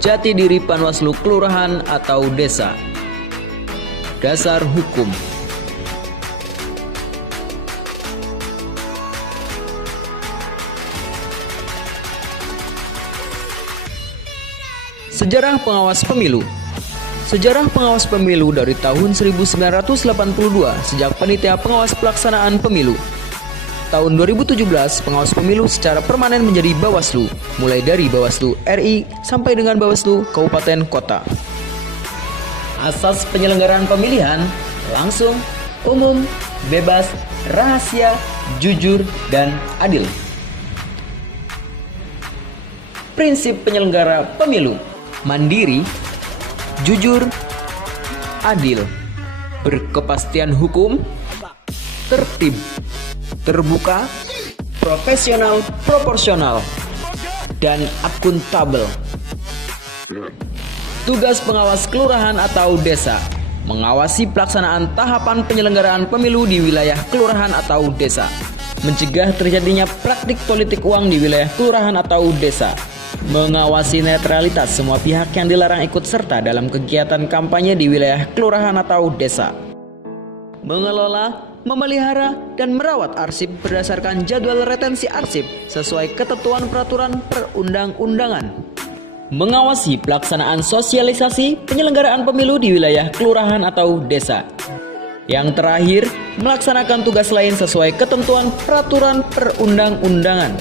jati diri Panwaslu kelurahan atau desa. Dasar hukum. Sejarah pengawas pemilu. Sejarah pengawas pemilu dari tahun 1982 sejak panitia pengawas pelaksanaan pemilu. Tahun 2017, pengawas pemilu secara permanen menjadi Bawaslu, mulai dari Bawaslu RI sampai dengan Bawaslu Kabupaten Kota. Asas penyelenggaraan pemilihan langsung, umum, bebas, rahasia, jujur, dan adil. Prinsip penyelenggara pemilu: mandiri, jujur, adil, berkepastian hukum, tertib, terbuka, profesional, proporsional, dan akuntabel. Tugas pengawas kelurahan atau desa: mengawasi pelaksanaan tahapan penyelenggaraan pemilu di wilayah kelurahan atau desa, mencegah terjadinya praktik politik uang di wilayah kelurahan atau desa, mengawasi netralitas semua pihak yang dilarang ikut serta dalam kegiatan kampanye di wilayah kelurahan atau desa, mengelola, memelihara, dan merawat arsip berdasarkan jadwal retensi arsip sesuai ketentuan peraturan perundang-undangan, mengawasi pelaksanaan sosialisasi penyelenggaraan pemilu di wilayah kelurahan atau desa. Yang terakhir, melaksanakan tugas lain sesuai ketentuan peraturan perundang-undangan.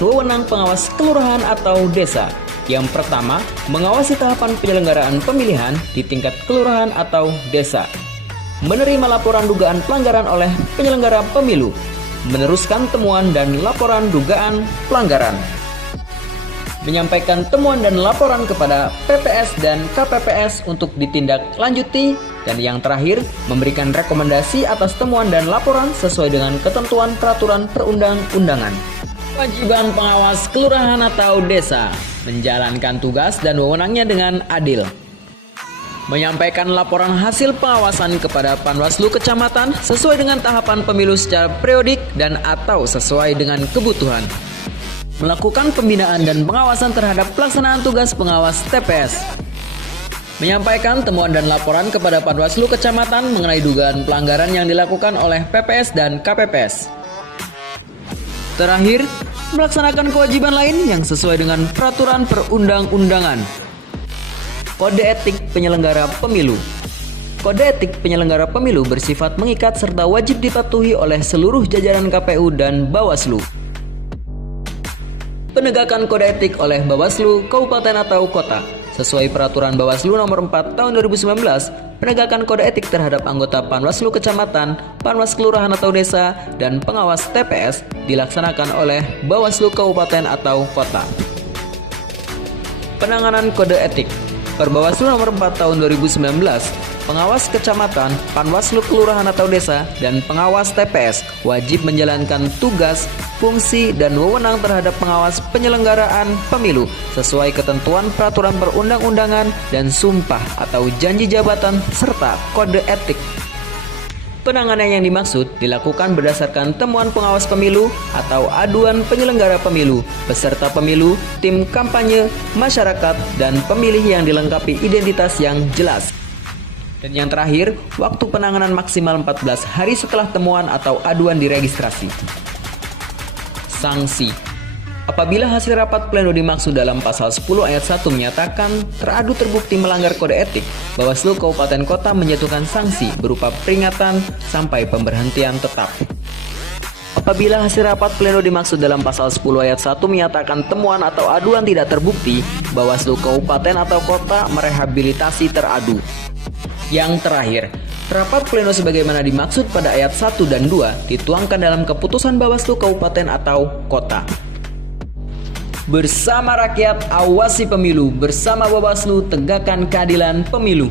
Wewenang pengawas kelurahan atau desa: yang pertama, mengawasi tahapan penyelenggaraan pemilihan di tingkat kelurahan atau desa, menerima laporan dugaan pelanggaran oleh penyelenggara pemilu, meneruskan temuan dan laporan dugaan pelanggaran, menyampaikan temuan dan laporan kepada PPS dan KPPS untuk ditindaklanjuti, dan yang terakhir, memberikan rekomendasi atas temuan dan laporan sesuai dengan ketentuan peraturan perundang-undangan. Kewajiban pengawas kelurahan atau desa: menjalankan tugas dan wewenangnya dengan adil, menyampaikan laporan hasil pengawasan kepada Panwaslu Kecamatan sesuai dengan tahapan pemilu secara periodik dan atau sesuai dengan kebutuhan, melakukan pembinaan dan pengawasan terhadap pelaksanaan tugas pengawas TPS, menyampaikan temuan dan laporan kepada Panwaslu Kecamatan mengenai dugaan pelanggaran yang dilakukan oleh PPS dan KPPS. Terakhir, melaksanakan kewajiban lain yang sesuai dengan peraturan perundang-undangan. Kode etik penyelenggara pemilu. Kode etik penyelenggara pemilu bersifat mengikat serta wajib dipatuhi oleh seluruh jajaran KPU dan Bawaslu. Penegakan kode etik oleh Bawaslu Kabupaten atau Kota. Sesuai peraturan Bawaslu nomor 4 tahun 2019, penegakan kode etik terhadap anggota Panwaslu Kecamatan, Panwas Kelurahan atau Desa, dan pengawas TPS dilaksanakan oleh Bawaslu Kabupaten atau Kota. Penanganan kode etik. Perbawaslu nomor 4 tahun 2019, pengawas kecamatan, Panwaslu kelurahan atau desa, dan pengawas TPS wajib menjalankan tugas, fungsi, dan wewenang terhadap pengawas penyelenggaraan pemilu sesuai ketentuan peraturan perundang-undangan dan sumpah atau janji jabatan serta kode etik. Penanganan yang dimaksud dilakukan berdasarkan temuan pengawas pemilu atau aduan penyelenggara pemilu, peserta pemilu, tim kampanye, masyarakat, dan pemilih yang dilengkapi identitas yang jelas. Dan yang terakhir, waktu penanganan maksimal 14 hari setelah temuan atau aduan diregistrasi. Sanksi. Apabila hasil rapat pleno dimaksud dalam pasal 10 ayat 1 menyatakan teradu terbukti melanggar kode etik, Bawaslu Kabupaten Kota menjatuhkan sanksi berupa peringatan sampai pemberhentian tetap. Apabila hasil rapat pleno dimaksud dalam pasal 10 ayat 1 menyatakan temuan atau aduan tidak terbukti, Bawaslu Kabupaten atau Kota merehabilitasi teradu. Yang terakhir, rapat pleno sebagaimana dimaksud pada ayat 1 dan 2 dituangkan dalam keputusan Bawaslu Kabupaten atau Kota. Bersama rakyat, awasi pemilu. Bersama Bawaslu, tegakkan keadilan pemilu.